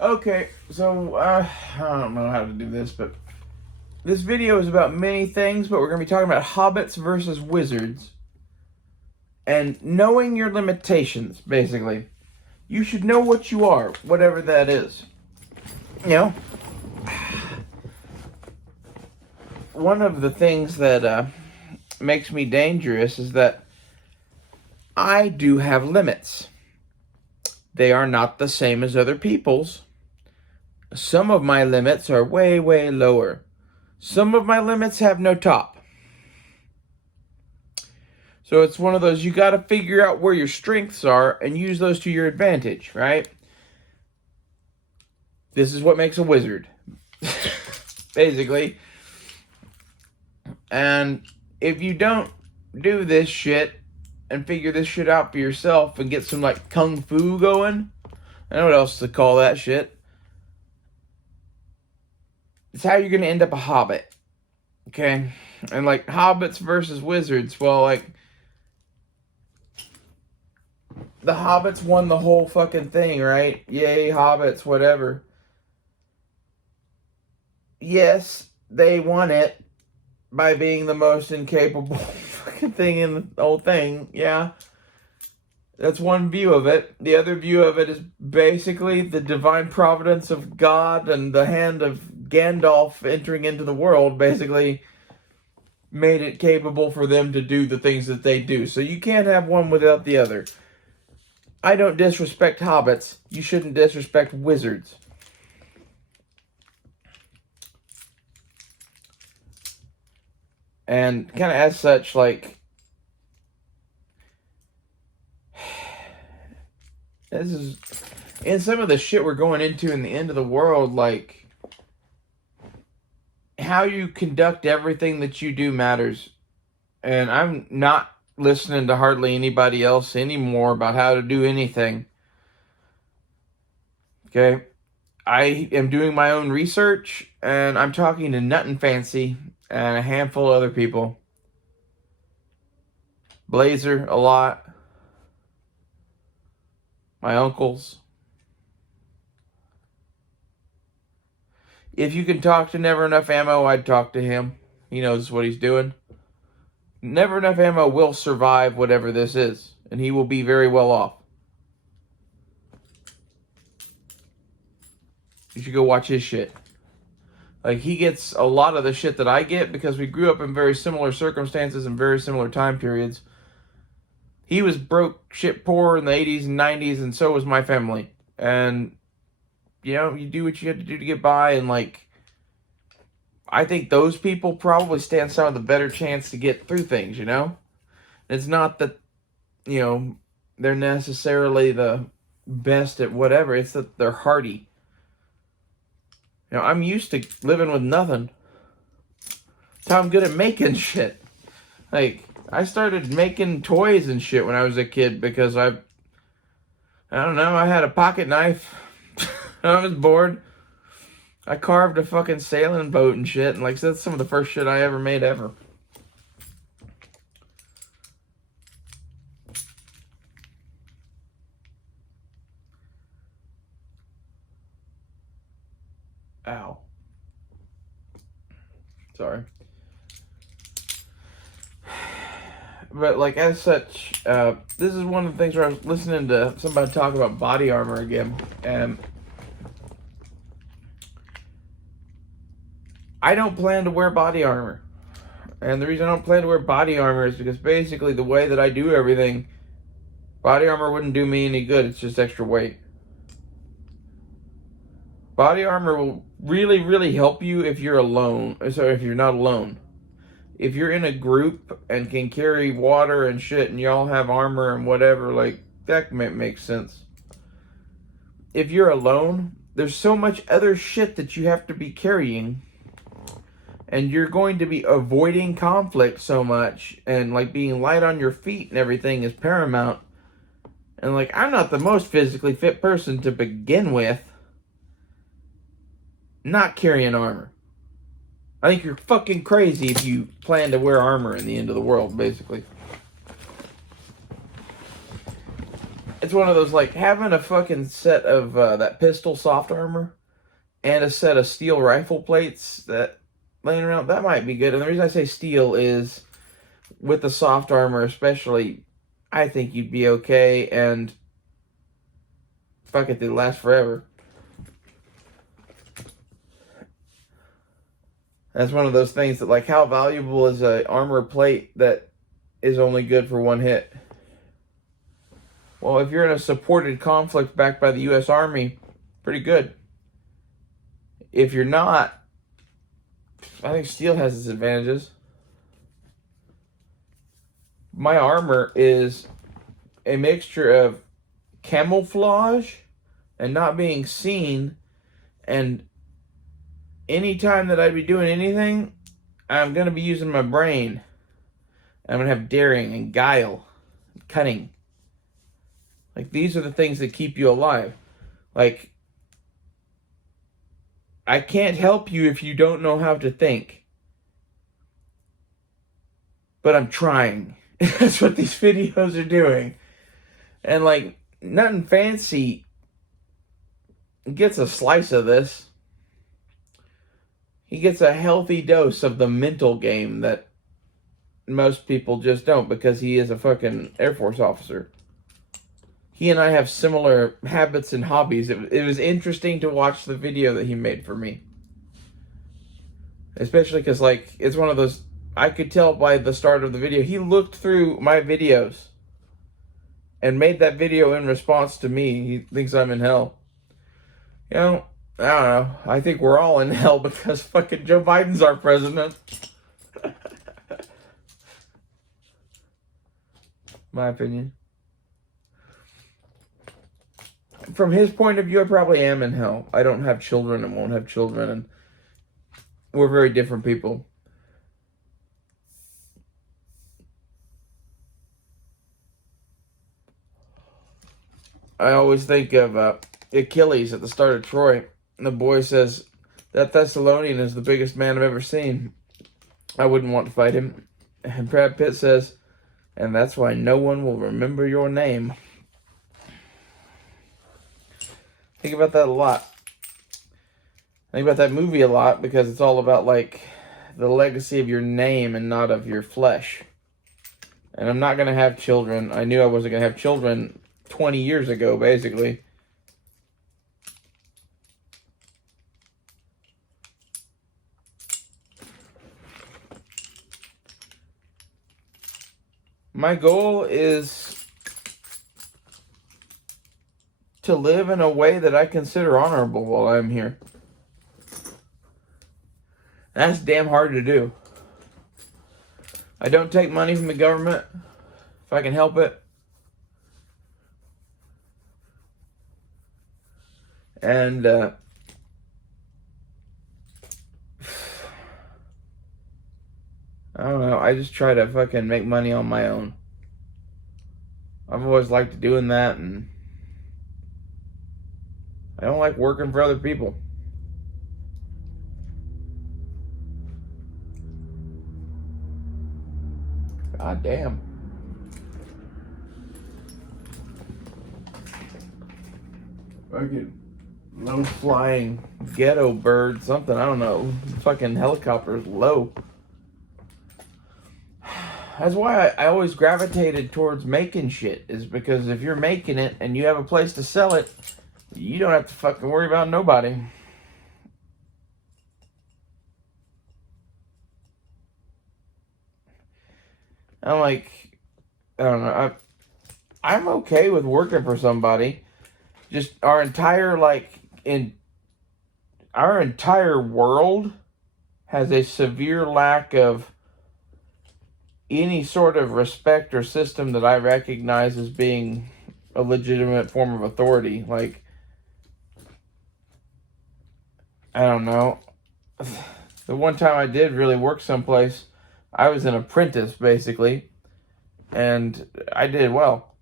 Okay, so I don't know how to do this, but this video is about many things, but we're going to be talking about hobbits versus wizards. And knowing your limitations, basically. You should know what you are, whatever that is. You know? One of the things that makes me dangerous is that I do have limits. They are not the same as other people's. Some of my limits are way, way lower. Some of my limits have no top. So it's one of those, you got to figure out where your strengths are and use those to your advantage, right? This is what makes a wizard, basically. And if you don't do this shit and figure this shit out for yourself and get some like kung fu going, I don't know what else to call that shit. It's how you're going to end up a hobbit. Okay? And like hobbits versus wizards, well, like the hobbits won the whole fucking thing, right? Yay, hobbits, whatever. Yes, they won it by being the most incapable fucking thing in the whole thing. Yeah. That's one view of it. The other view of it is basically the divine providence of God and the hand of Gandalf entering into the world basically made it capable for them to do the things that they do. So you can't have one without the other. I don't disrespect hobbits. You shouldn't disrespect wizards. And kind of as such, like, this is, in some of the shit we're going into in the end of the world, like, how you conduct everything that you do matters. And I'm not listening to hardly anybody else anymore about how to do anything. Okay? I am doing my own research, and I'm talking to Nut and Fancy and a handful of other people. Blazer, a lot. My uncles. If you can talk to Never Enough Ammo, I'd talk to him. He knows what he's doing. Never Enough Ammo will survive whatever this is, and he will be very well off. You should go watch his shit. Like, he gets a lot of the shit that I get because we grew up in very similar circumstances and very similar time periods. He was broke, shit poor in the 80s and 90s, and so was my family. And, you know, you do what you have to do to get by, and, like, I think those people probably stand some of the better chance to get through things, you know? It's not that, you know, they're necessarily the best at whatever. It's that they're hardy. You know, I'm used to living with nothing. That's how I'm good at making shit. Like, I started making toys and shit when I was a kid because I don't know, I had a pocket knife. I was bored. I carved a fucking sailing boat and shit, and like that's some of the first shit I ever made ever. Ow. Sorry. But like as such, this is one of the things where I was listening to somebody talk about body armor again, and I don't plan to wear body armor. And the reason I don't plan to wear body armor is because basically the way that I do everything, body armor wouldn't do me any good. It's just extra weight. Body armor will really, really help you if you're alone. So if you're not alone. If you're in a group and can carry water and shit and y'all have armor and whatever, like, that makes sense. If you're alone, there's so much other shit that you have to be carrying. And you're going to be avoiding conflict so much. And, like, being light on your feet and everything is paramount. And, like, I'm not the most physically fit person to begin with. Not carrying armor. I think you're fucking crazy if you plan to wear armor in the end of the world, basically. it's one of those, like, having a fucking set of that pistol soft armor and a set of steel rifle plates that laying around, that might be good. And the reason I say steel is with the soft armor especially, I think you'd be okay, and fuck it, they last forever. That's one of those things that, like, how valuable is a armor plate that is only good for one hit? Well, if you're in a supported conflict backed by the U.S. Army, pretty good. If you're not, I think steel has its advantages. My armor is a mixture of camouflage and not being seen, and anytime that I'd be doing anything, I'm going to be using my brain. I'm going to have daring and guile, and cunning. Like, these are the things that keep you alive. Like, I can't help you if you don't know how to think. But I'm trying. That's what these videos are doing. And, like, nothing fancy gets a slice of this. He gets a healthy dose of the mental game that most people just don't, because he is a fucking Air Force officer. He and I have similar habits and hobbies. It was interesting to watch the video that he made for me. Especially because, like, it's one of those, I could tell by the start of the video, he looked through my videos and made that video in response to me. He thinks I'm in hell. You know, I don't know. I think we're all in hell because fucking Joe Biden's our president. My opinion. From his point of view, I probably am in hell. I don't have children and won't have children, and we're very different people. I always think of Achilles at the start of Troy. And the boy says, that Thessalonian is the biggest man I've ever seen. I wouldn't want to fight him. And Brad Pitt says, and that's why no one will remember your name. Think about that a lot. Think about that movie a lot because it's all about, like, the legacy of your name and not of your flesh. And I'm not going to have children. I knew I wasn't going to have children 20 years ago, basically. My goal is to live in a way that I consider honorable while I'm here. That's damn hard to do. I don't take money from the government if I can help it. And I don't know, I just try to fucking make money on my own. I've always liked doing that, and I don't like working for other people. God damn. Fucking low flying ghetto bird, something, I don't know. Fucking helicopter's low. That's why I always gravitated towards making shit, is because if you're making it and you have a place to sell it, you don't have to fucking worry about nobody. I'm like, I don't know, I'm okay with working for somebody. Just our entire, our entire world has a severe lack of any sort of respect or system that I recognize as being a legitimate form of authority. Like, I don't know. The one time I did really work someplace, I was an apprentice, basically, and I did well.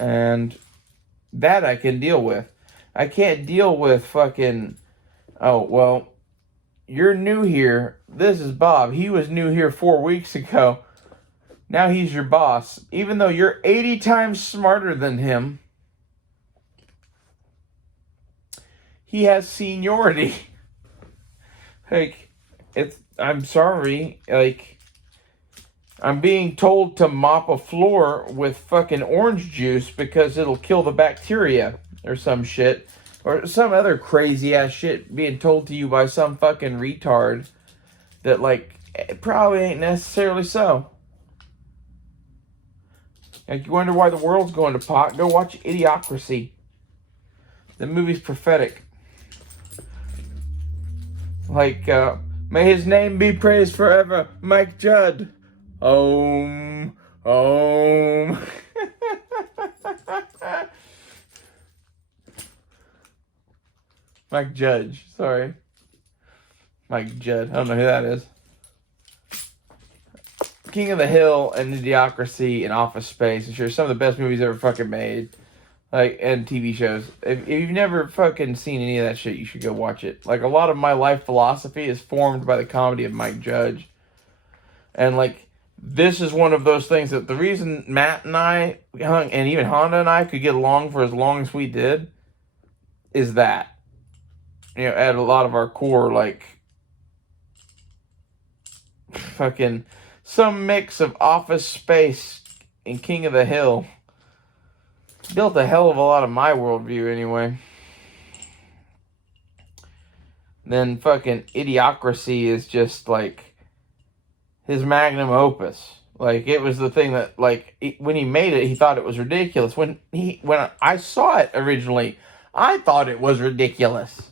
And that I can deal with. I can't deal with fucking, oh, well, you're new here. This is Bob. He was new here 4 weeks ago. Now he's your boss. Even though you're 80 times smarter than him, he has seniority. Like, I'm sorry, like, I'm being told to mop a floor with fucking orange juice because it'll kill the bacteria or some shit. Or some other crazy ass shit being told to you by some fucking retard that, like, it probably ain't necessarily so. Like, you wonder why the world's going to pot? Go watch Idiocracy. The movie's prophetic. Like, may his name be praised forever, Mike Judd. Om. Mike Judge, sorry. Mike Judd, I don't know who that is. King of the Hill and Idiocracy and Office Space, and sure, some of the best movies ever fucking made. Like, and TV shows. If you've never fucking seen any of that shit, you should go watch it. Like, a lot of my life philosophy is formed by the comedy of Mike Judge. And, like, this is one of those things that the reason Matt and I, and even Honda and I, could get along for as long as we did, is that. You know, at a lot of our core, like, fucking, some mix of Office Space and King of the Hill. Built a hell of a lot of my worldview, anyway. Then fucking Idiocracy is just, like, his magnum opus. Like, it was the thing that, like, when he made it, he thought it was ridiculous. When I saw it originally, I thought it was ridiculous.